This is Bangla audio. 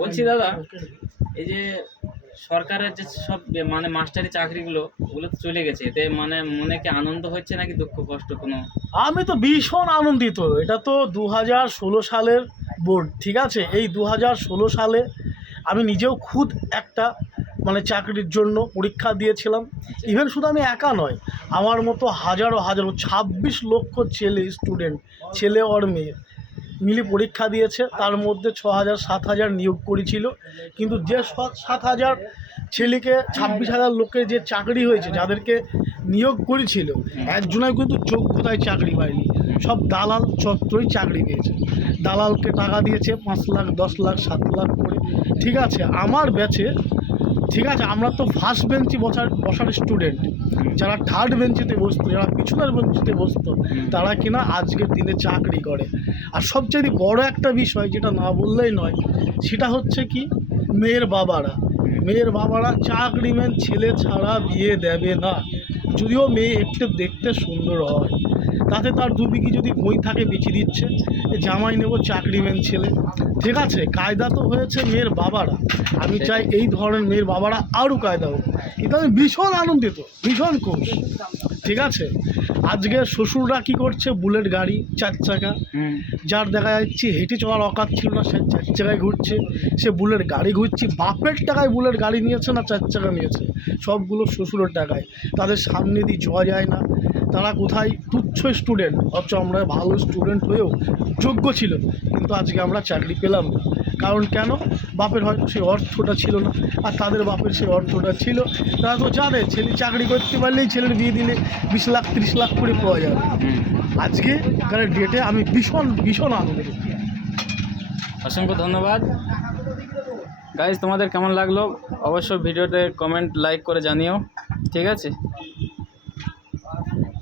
বলছি দাদা, এই যে সরকারের যে সব মানে মাস্টারি চাকরিগুলো ওগুলো তো চলে গেছে, এতে মানে মনে কি আনন্দ হচ্ছে নাকি দুঃখ কষ্ট কোনো? আমি তো ভীষণ আনন্দিত। এটা তো 2016 সালের বোর্ড, ঠিক আছে। এই 2016 সালে আমি নিজেও খুদ একটা মানে চাকরির জন্য পরীক্ষা দিয়েছিলাম। ইভেন শুধু আমি একা নয়, আমার মতো হাজারো হাজারো 26 লক্ষ স্টুডেন্ট, ছেলে আর মেয়ে মিলে পরীক্ষা দিয়েছে। তার মধ্যে 6000 7000 নিয়োগ করেছিল, কিন্তু যে 7000 ছেলেকে 26,000 লোকের যে চাকরি হয়েছে, যাদেরকে নিয়োগ করেছিল, একজনের কিন্তু যোগ্যতায় চাকরি পায়নি। সব দালাল চত্বরই চাকরি পেয়েছে। দালালকে টাকা দিয়েছে 5 লাখ 10 লাখ 7 লাখ করে, ঠিক আছে। আমার ব্যাচে, ঠিক আছে, আমরা তো ফার্স্ট বেঞ্চে বসার স্টুডেন্ট। যারা থার্ড বেঞ্চিতে বসতো, যারা পিছনের বেঞ্চিতে বসতো, তারা কিনা আজকের দিনে চাকরি করে। আর সবচেয়ে বড় একটা বিষয় যেটা না বললেই নয়, সেটা হচ্ছে কি, মেয়ের বাবারা চাকরিম্যান ছেলে ছাড়া বিয়ে দেবে না। যদিও মেয়ে একটু দেখতে সুন্দর হয়, তাতে তার 2 বিঘি যদি বই থাকে বেঁচে দিচ্ছে, জামাই নেব চাকরিম্যান ছেলে, ঠিক আছে। কায়দা তো হয়েছে মেয়ের বাবারা। আমি চাই এই ধরনের মেয়ের বাবারা আরও কায়দা হোক। কিন্তু আমি ভীষণ আনন্দিত, ভীষণ খুশ, ঠিক আছে। আজকে শ্বশুররা কি করছে, বুলেট গাড়ি 4 চাকা, যার দেখা যাচ্ছে হেঁটে চলার অকাত ছিল না, সে 4 চাকায় ঘুরছে, সে বুলেট গাড়ি ঘুরছে। বাপের টাকায় বুলেট গাড়ি নিয়েছে না 4 চাকা নিয়েছে, সবগুলো শ্বশুরের টাকায়। তাদের সামনে দিয়ে যাওয়া যায় না, তারা কোথায় তুচ্ছ স্টুডেন্ট, অথচ আমরা ভালো স্টুডেন্ট হয়েও যোগ্য ছিল, কিন্তু আজকে আমরা চাকরি পেলাম না। কারণ কেন? বাপের হয়তো সেই অর্থটা ছিল না, আর তাদের বাপের সেই অর্থটা ছিল। তারা তো জানে ছেলে চাকরি করতে পারলেই ছেলের বিয়ে দিলে 20 লাখ 30 লাখ করে পাওয়া যাবে। আজকে কারণ ডেটে আমি ভীষণ আনন্দিত। অসংখ্য ধন্যবাদ গাইজ। তোমাদের কেমন লাগলো অবশ্যই ভিডিওতে কমেন্ট লাইক করে জানিও, ঠিক আছে।